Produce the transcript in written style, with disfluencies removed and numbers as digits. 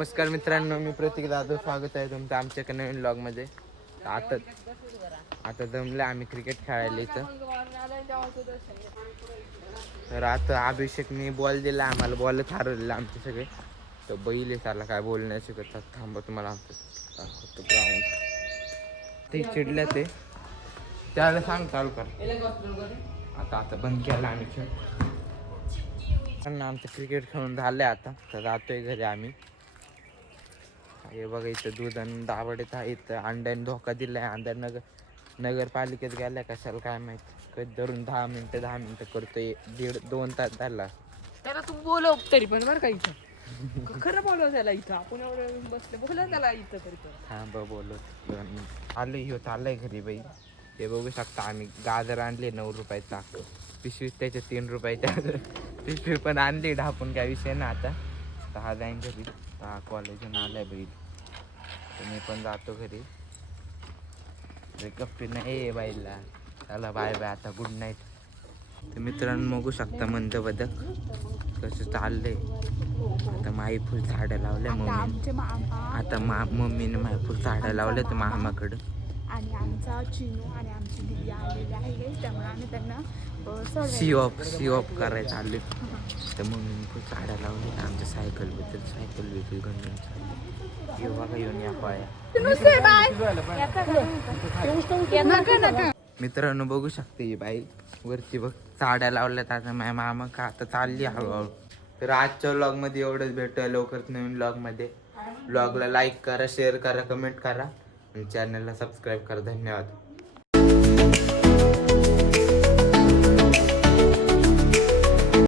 नमस्कार मित्रांनो, मी प्रतीक जाधव. स्वागत आहे तुमचं आमच्या एका नवीन व्लॉगमध्ये. आता जमलं आम्ही क्रिकेट खेळायला इथं. तर आता अभिषेकने बॉल दिला आम्हाला, बॉलच हरवलेला आमचे सगळे. तर बैल त्याला काय बोलण्यास शिकतात. थांबा तुम्हाला आमचं ग्राउंड ते चिडल्या ते त्याला सांग चालू कर. आता बंद केला आम्ही खेळ. आमचं क्रिकेट खेळून झालंय आता. तर जातोय घरी आम्ही. हे बघा इथं दूध आणि दावडीत आहे. इथं अंड्याने धोका दिलाय. अंड्या नगरपालिकेत गेल्या कशाला काय माहित. कधी धरून 10 मिनिटं करतोय. 1.5-2 तास झाला. त्याला तू बोलव तरी पण बरं का इथं खरं बोलव त्याला इथं. आपण एवढं बसले बोला त्याला इथं तरी पण. थांब बोलत आलंय ह्यो चाललंय घरी बाई. ते बघू शकता आम्ही गाजर आणले 9 रुपयाचा. पिशवी त्याच्या 3 रुपयाच्या. पिशवी पण आणली ढापून, काय विषय ना. आता हा जाईन घरी. कॉलेजून आलाय बैल. तर मी पण जातो घरी. गप्पी नाही बाईला. चला बाय बाय, आता गुड नाईट. तर मित्रांनो बघू शकता मंद बदक कसं चाललंय. आता माईफुल झाडं लावल्या मम्मी. आता मम्मीने माईफुल झाडं लावल्या तर मामाकडं. आणि आमचा चिनू आणि आमची दिदी आलेली आहे. त्यामुळे आम्ही त्यांना सी ऑफ करायचं आले. तर मम्मीने खूप झाडं लावली. आमच्या सायकल बिकल गंजून चालली. बघा येऊन या पाया. मित्रांनो बघू शकते ही बाई वरती बघ साड्या लावल्यात. आता माझ्या मामा का आता चालली हळूहळू. तर आजच्या व्लॉगमध्ये एवढंच. भेटूया लवकरच नवीन व्लॉगमध्ये. व्लॉगला लाईक करा, शेअर करा, कमेंट करा आणि चॅनलला सबस्क्राईब करा. धन्यवाद.